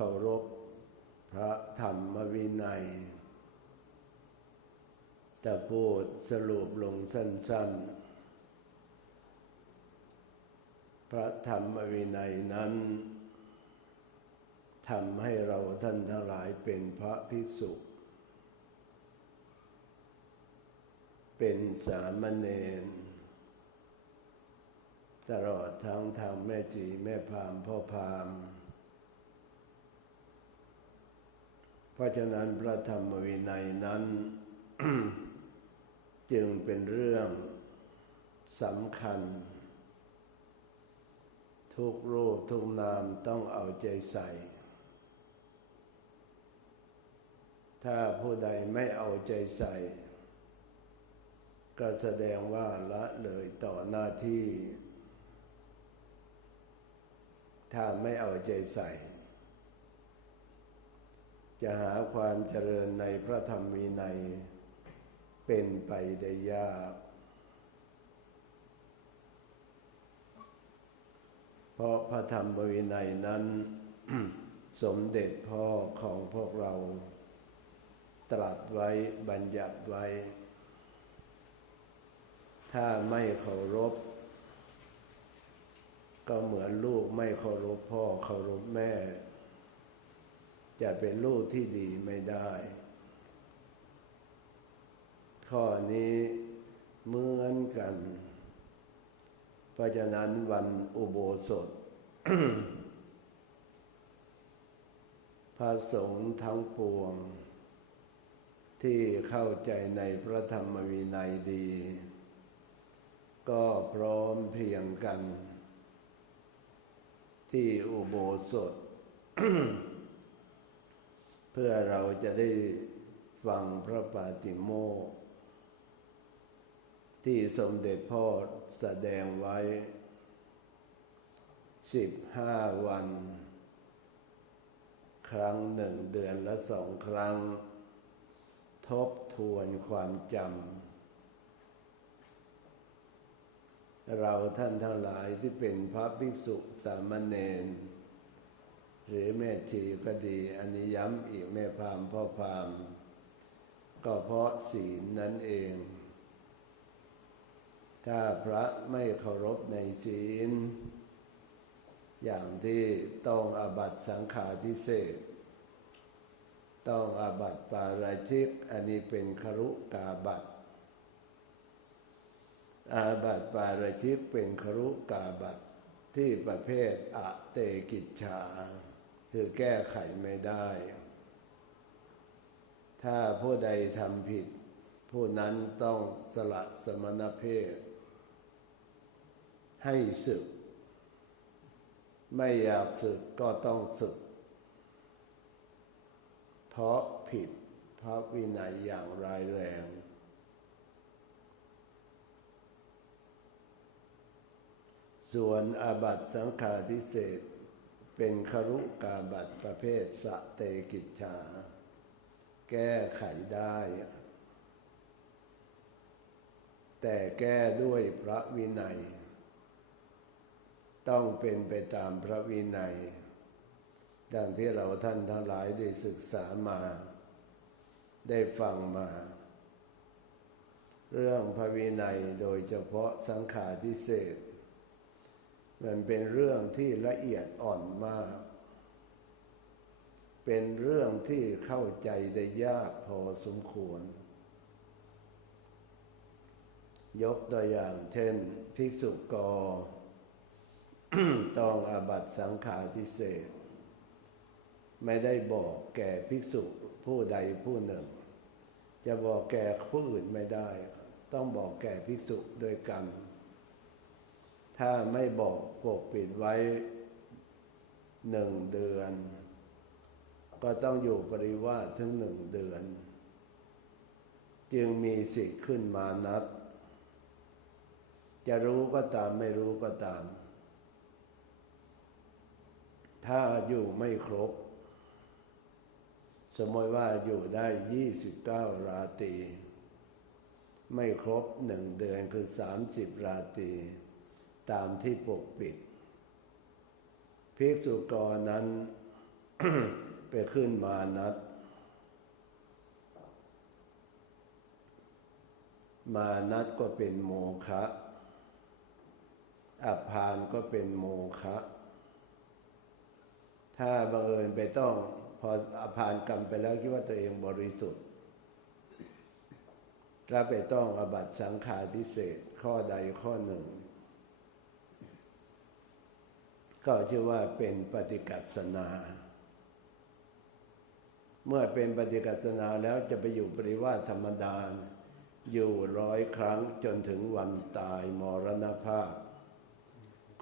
เคารพพระธรรมวินัย แต่พูดสรุปลงสั้น ๆ พระธรรมวินัยนั้นทำให้เราท่านทั้งหลายเป็นพระภิกษุ เป็นสามเณรตลอดทั้งทางแม่จีแม่พามพ่อพาม เพราะฉะนั้นพระธรรมวินัยนั้น จึงเป็นเรื่องสำคัญ ทุกรูปทุกนามต้องเอาใจใส่ ถ้าผู้ใดไม่เอาใจใส่ ก็แสดงว่าละเลยต่อหน้าที่ ถ้าไม่เอาใจใส่ จะหาความเจริญในพระธรรมวินัย เป็นไปได้ยาก เพราะพระธรรมวินัยนั้น สมเด็จพ่อของพวกเรา ตรัสไว้บัญญัติไว้ ถ้าไม่เคารพ ก็เหมือนลูกไม่เคารพพ่อเคารพแม่ จะเป็นลูกที่ดีไม่ได้ ข้อนี้เหมือนกัน เพราะฉะนั้นวันอุโบสถ พระสงฆ์ทั้งปวง ที่เข้าใจในพระธรรมวินัยดี ก็พร้อมเพียงกัน ที่อุโบสถ พื่อเราจะได้ฟังพระปาติโมกที่สมเด็จพ่อแสดงไว้สิบห้าวัน ครั้งหนึ่งเดือนละสองครั้ง ทบทวนความจำเราท่านทั้งหลายที่เป็นพระภิกษุสามเณร หรือแม่ชีก็ดีอันนี้ย้ำอีกแม่พามพ่อพามก็เพราะศีลนั่นเอง ถ้าพระไม่เคารพในศีล อย่างที่ต้องอาบัตสังฆาทิเศษ ต้องอาบัตปาราชิก อันนี้เป็นครุกาบัตอาบัตปาราชิกเป็นครุกาบัตที่ประเภทอะเตกิจฉา คือแก้ไขไม่ได้ ถ้าผู้ใดทำผิด ผู้นั้นต้องสละสมณเพศ ให้ศึก ไม่อยากศึกก็ต้องศึก เพราะผิดพระวินัยอย่างร้ายแรง ส่วนอาบัติสังฆาทิเศษ เป็นครุกาบัตประเภทสะเตกิจชาแก้ไขได้ แต่แก้ด้วยพระวินัย ต้องเป็นไปตามพระวินัย ดังที่เราท่านทั้งหลายได้ศึกษามา ได้ฟังมา เรื่องพระวินัยโดยเฉพาะสังฆาทิเศษ มันเป็นเรื่องที่ละเอียดอ่อนมาก เป็นเรื่องที่เข้าใจได้ยากพอสมควร ยกตัวอย่างเช่น ภิกษุกอต้องอาบัตสังฆาทิเศษ ไม่ได้บอกแก่ภิกษุผู้ใดผู้หนึ่ง จะบอกแก่ผู้อื่นไม่ได้ ต้องบอกแก่ภิกษุโดยกัน ถ้าไม่บอกปกปิดไว้หนึ่งเดือน ก็ต้องอยู่ปริวาสถึงหนึ่งเดือน จึงมีสิทธิ์ขึ้นมานับจะรู้ก็ตามไม่รู้ก็ตาม ถ้าอยู่ไม่ครบ สมมติว่าอยู่ได้ยี่สิบเก้าราตรีไม่ครบหนึ่งเดือนคือสามสิบราตรี ตามที่ปกปิดภิกษุกรนั้นไปขึ้นมานัด มานัดก็เป็นโมฆะอัพานก็เป็นโมฆะถ้าบังเอิญไปต้องพออภานกรรมไปแล้วคิดว่าตัวเองบริสุทธิ์แล้วไปต้องอบัตสังฆาทิเศษข้อใดข้อหนึ่ง ก็ชื่อว่าเป็นปฏิกัสนา เมื่อเป็นปฏิกัสนาแล้วจะไปอยู่ปริวาสธรรมดา อยู่ร้อยครั้งจนถึงวันตายมรณภาพ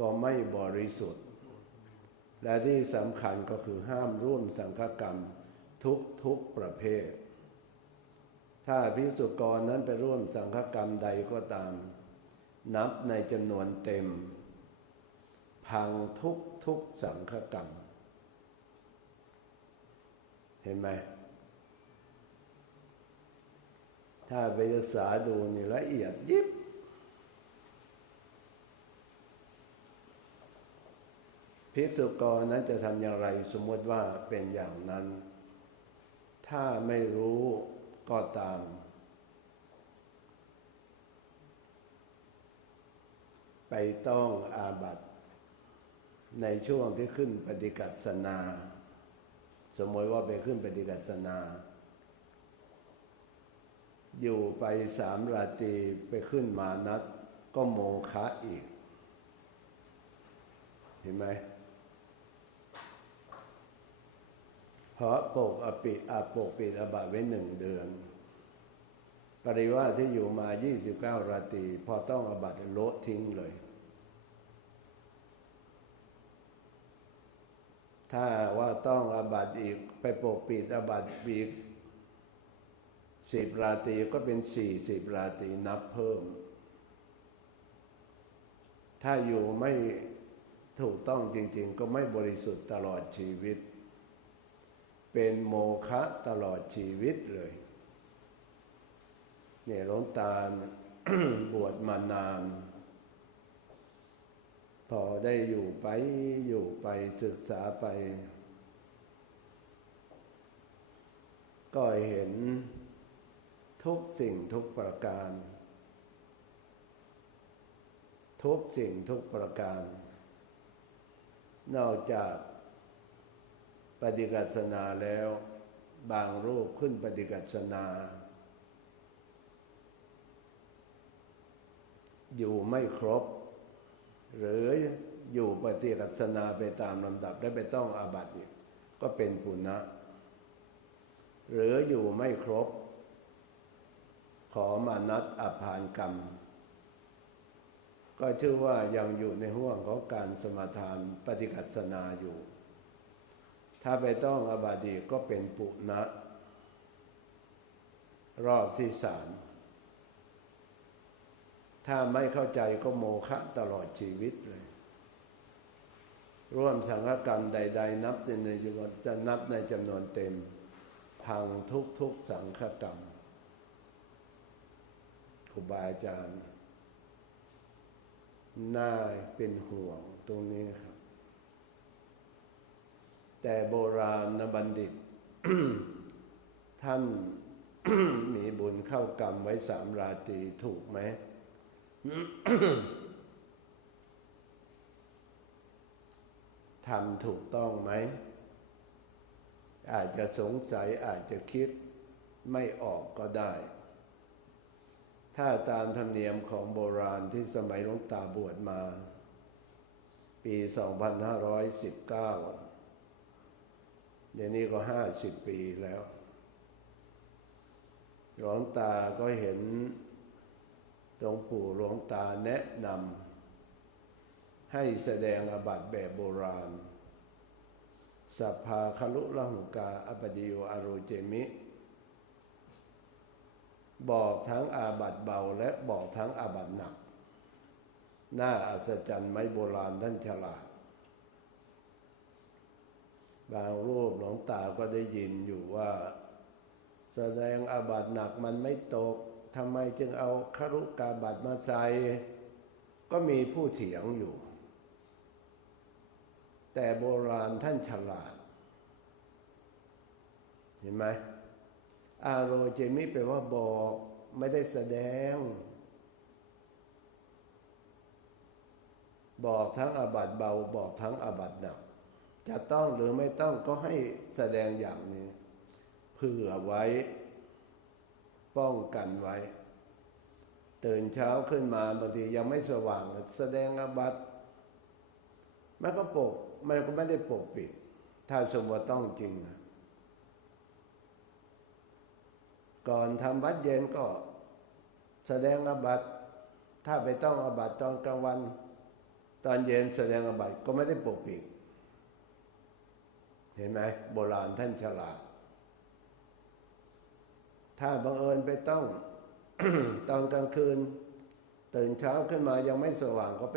ก็ไม่บริสุทธิ์ และที่สำคัญก็คือห้ามร่วมสังฆกรรมทุกทุกประเภท ถ้าพิสุกรนั้นไปร่วมสังฆกรรมใดก็ตาม นับในจำนวนเต็ม พังทุกทุกสังฆกรรม เห็นไหม ถ้าไปศึกษาดูนี่ละเอียดยิบ ภิกษุกรนั้นจะทำอย่างไรสมมติว่าเป็นอย่างนั้น ถ้าไม่รู้ก็ตามไปต้องอาบัต ในช่วงที่ขึ้นปฏิกัสนา สมมติว่าไปขึ้นปฏิกัสนา อยู่ไปสามราตรีไปขึ้นมานัดก็โมคะอีก เห็นไหมเพราะปกอปิอาปกปิดอบาไว้หนึ่งเดือน ปริว่าที่อยู่มา 29 ราตรีพอต้องอบัตโละทิ้งเลย ถ้าว่าต้องอบัตอีกไปปกปิดอบัตอีกสิบราตรีก็เป็นสี่สิบราตรีนับเพิ่ม ถ้าอยู่ไม่ถูกต้องจริง ๆ ก็ไม่บริสุทธิ์ตลอดชีวิต เป็นโมฆะตลอดชีวิตเลย เนี่ยหลวงตาบวชมานาน พอได้อยู่ไปอยู่ไปศึกษาไป ก็เห็นทุกสิ่งทุกประการ ทุกสิ่งทุกประการ นอกจากปฏิกัสนาแล้ว บางรูปขึ้นปฏิกัสนา อยู่ไม่ครบ หรืออยู่ปฏิกัสนาไปตามลำดับและไปต้องอาบัติอีกก็เป็นปุณณะหรืออยู่ไม่ครบ ขอมานัดอภานกรรม ก็ชื่อว่ายังอยู่ในห่วงของการสมาทานปฏิกัสนาอยู่ ถ้าไปต้องอาบาดีก็เป็นปุณะรอบที่สาม ถ้าไม่เข้าใจก็โมฆะตลอดชีวิตเลย ร่วมสังฆกรรมใด ๆ นับในยุคจะนับในจำนวนเต็ม พังทุกๆสังฆกรรมครูบาอาจารย์น่าเป็นห่วงตรงนี้ครับ แต่โบราณบัณฑิต ท่านมีบุญเข้ากรรมไว้สามราตรีถูกไหม ทำถูกต้องไหม อาจจะสงสัยอาจจะคิดไม่ออกก็ได้ ถ้าตามธรรมเนียมของโบราณที่สมัยหลวงตาบวชมา ปี 2519 เดี๋ยวนี้ก็ 50 ปีแล้วหลวงตาก็เห็น ตรงปู่หลวงตาแนะนำให้แสดงอาบัติแบบโบราณสัพพาคลุละหุกาอปดิโยอารูเจมิ บอกทั้งอาบัติเบาและบอกทั้งอาบัติหนัก น่าอัศจรรย์ไหมโบราณท่านฉลาด บางรูปหลวงตาก็ได้ยินอยู่ว่า แสดงอาบัติหนักมันไม่ตก ทำไมจึงเอาคารุกาบัตมาใส่ก็มีผู้เถียงอยู่ แต่โบราณท่านฉลาด เห็นไหมอาโรเจมิแปลว่าบอกไม่ได้แสดง บอกทั้งอาบัตเบาบอกทั้งอาบัตหนัก จะต้องหรือไม่ต้องก็ให้แสดงอย่างนี้ เผื่อไว้ ป้องกันไว้ ตื่นเช้าขึ้นมาบางทียังไม่สว่างแสดงอาบัติมันก็ปกมันก็ไม่ได้ปกปิด ถ้าสมมติต้องจริงนะก่อนทำวัดเย็นก็แสดงอาบัติถ้าไปต้องอาบัติตอนกลางวัน ตอนเย็นแสดงอาบัติก็ไม่ได้ปกปิด เห็นไหมโบราณท่านฉลาด ถ้าบังเอิญไปต้องตอนกลางคืน ตื่นเช้าขึ้นมายังไม่สว่างก็ไป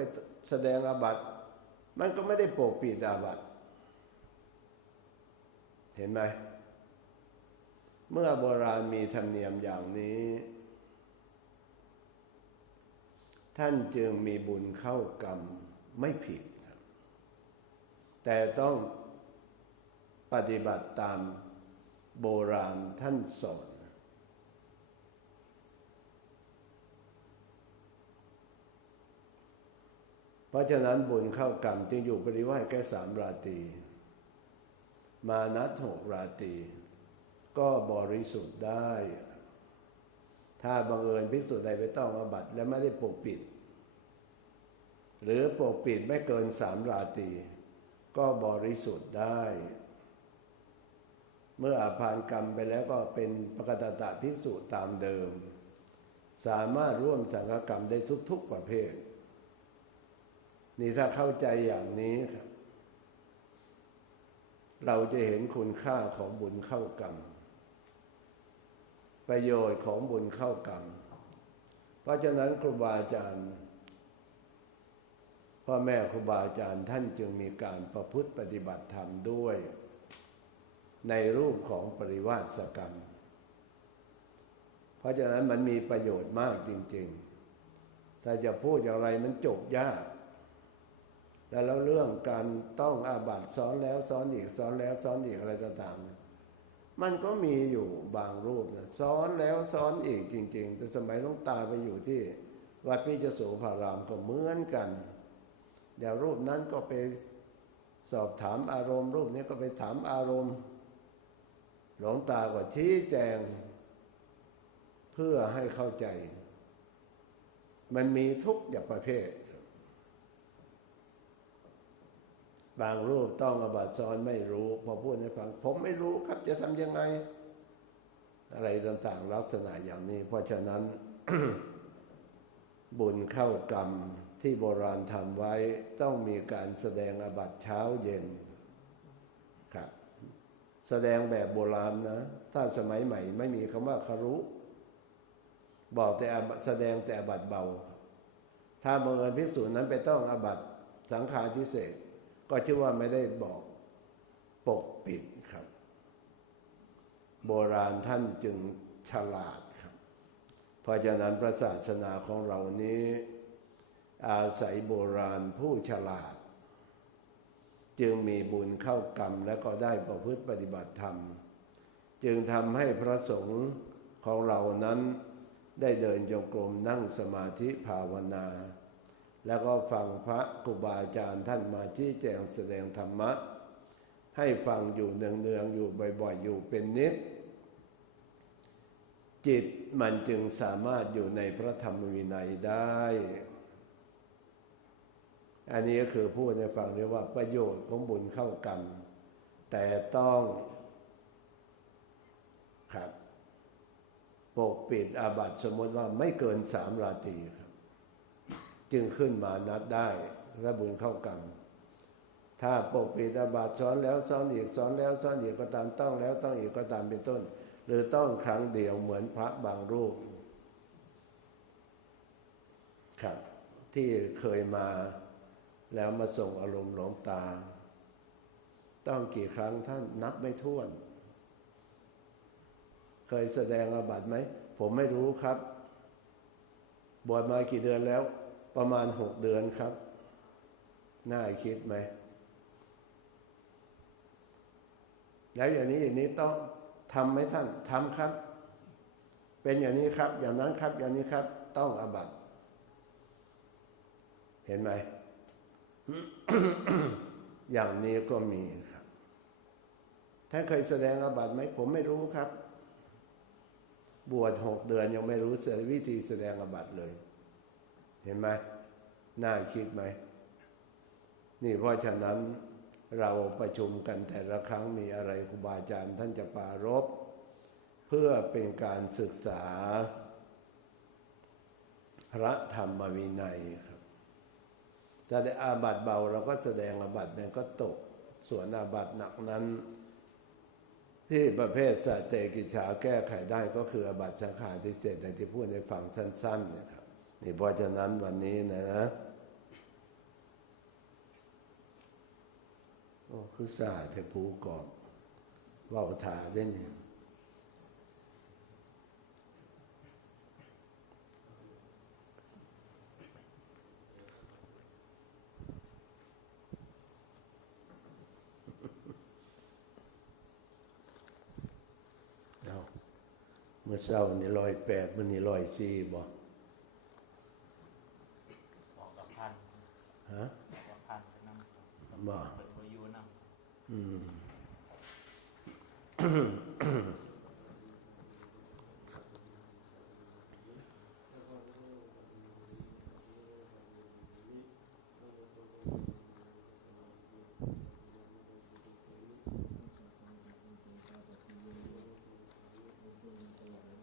แสดงอาบัติมันก็ไม่ได้ปกปิดอาบัติเห็นไหม เมื่อโบราณมีธรรมเนียมอย่างนี้ ท่านจึงมีบุญเข้ากรรมไม่ผิด แต่ต้องปฏิบัติตามโบราณท่านสอน เพราะฉะนั้นบุญเข้ากรรมจึงอยู่ปริวาสแค่สามราตรีมานัดหกราตรีก็บริสุทธิ์ได้ ถ้าบังเอิญพิสูจน์ใดไปต้องอาบัตและไม่ได้ปกปิด หรือปกปิดไม่เกินสามราตรีก็บริสุทธิ์ได้ เมื่ออาพานกรรมไปแล้วก็เป็นปกตตะพิสูจน์ตามเดิม สามารถร่วมสังฆกรรมได้ทุกๆประเภท นี่ถ้าเข้าใจอย่างนี้ครับเราจะเห็นคุณค่าของบุญเข้ากรรม ประโยชน์ของบุญเข้ากรรม เพราะฉะนั้นครูบาอาจารย์พ่อแม่ครูบาอาจารย์ท่านจึงมีการประพฤติปฏิบัติธรรมด้วย ในรูปของปริวาสกรรม เพราะฉะนั้นมันมีประโยชน์มากจริง ๆ ถ้าจะพูดอย่างไรมันจบยาก แล้วเรื่องการต้องอาบัตซ้อนแล้วซ้อนอีกซ้อนแล้วซ้อนอีกอะไรต่างๆ มันก็มีอยู่บางรูปนะซ้อนแล้วซ้อนอีกจริง ๆ แต่สมัยต้องตาไปอยู่ที่ วัดพิจโสภารามก็เหมือนกัน เดี๋ยวรูปนั้นก็ไปสอบถามอารมณ์ รูปนี้ก็ไปถามอารมณ์ หลวงตาก็ชี้แจง เพื่อให้เข้าใจ มันมีทุกอย่างประเภท บางรูปต้องอบัตซ้อนไม่รู้ พอพูดให้ฟัง ผมไม่รู้ครับจะทำยังไง อะไรต่างๆ ลักษณะอย่างนี้ เพราะฉะนั้น บุญเข้ากรรมที่โบราณทำไว้ต้องมีการแสดงอบัตเช้าเย็นครับแสดงแบบโบราณนะ ถ้าสมัยใหม่ ไม่มีคำว่าคารุบอกแต่แสดงแต่อบัตเบา ถ้าบังเอิญพิสูจน์นั้นไปต้องอบัตสังฆาทิเศษ ก็ชื่อว่าไม่ได้บอกปกปิดครับ โบราณท่านจึงฉลาดครับ เพราะฉะนั้นพระศาสนาของเรานี้ อาศัยโบราณผู้ฉลาด จึงมีบุญเข้ากรรมและก็ได้ประพฤติปฏิบัติธรรม จึงทำให้พระสงฆ์ของเรานั้นได้เดินจงกรมนั่งสมาธิภาวนา แล้วก็ฟังพระครูบาอาจารย์ท่านมาชี้แจงแสดงธรรมะ ให้ฟังอยู่เนืองๆอยู่บ่อยๆอยู่เป็นนิด จิตมันจึงสามารถอยู่ในพระธรรมวินัยได้ อันนี้ก็คือพูดในฟังเรียกว่าประโยชน์ของบุญเข้ากันแต่ต้องครับปกปิดอาบัติสมมติว่าไม่เกินสามราตรี จึงขึ้นมานัดได้และบุญเข้ากรรม ถ้าปกปิดอาบัติสอนแล้วสอนอีกสอนแล้วสอนอีกก็ตามต้องแล้วต้องอีกก็ตามเป็นต้น หรือต้องครั้งเดียวเหมือนพระบางรูปครับที่เคยมาแล้วมาส่งอารมณ์หลงตา ต้องกี่ครั้งท่านนับไม่ถ้วน เคยแสดงอาบัติไหม ผมไม่รู้ครับ บวชมากี่เดือนแล้ว ประมาณหกเดือนครับ น่าคิดไหม แล้วอย่างนี้อย่างนี้ต้องทำไหมท่านทำครับ เป็นอย่างนี้ครับ อย่างนั้นครับ อย่างนี้ครับ ต้องอบัตเห็นไหม อย่างนี้ก็มีครับท่านเคยแสดงอบัตไหมผมไม่รู้ครับ บวชหกเดือนยังไม่รู้เสวิธีแสดงอบัตเลย เห็นไหมน่าคิดไหม นี่เพราะฉะนั้นเราประชุมกันแต่ละครั้งมีอะไรครูบาอาจารย์ท่านจะปรารบเพื่อเป็นการศึกษา พระธรรมวินัยครับจะได้อาบัตเบาเราก็แสดงอาบัตเนี่ก็ตก ส่วนอาบัตหนักนั้น ที่ประเภทสเตกิจฉาแก้ไขได้ก็คืออาบัตสังขารที่เศษในที่พูดในฝั่งสั้น ๆ นะครับ นี่เพราะฉะนั้นวันนี้นะนะโอ้คือสาแต่ผูกอบว่าถาได้เนี่ยเอาเมื่อเช้านี่ร้อยแปดมื่อนี้ร้อยสี่บ่ บอกกับพัน ฮะ บอกกับพันไป นั่งบ่เ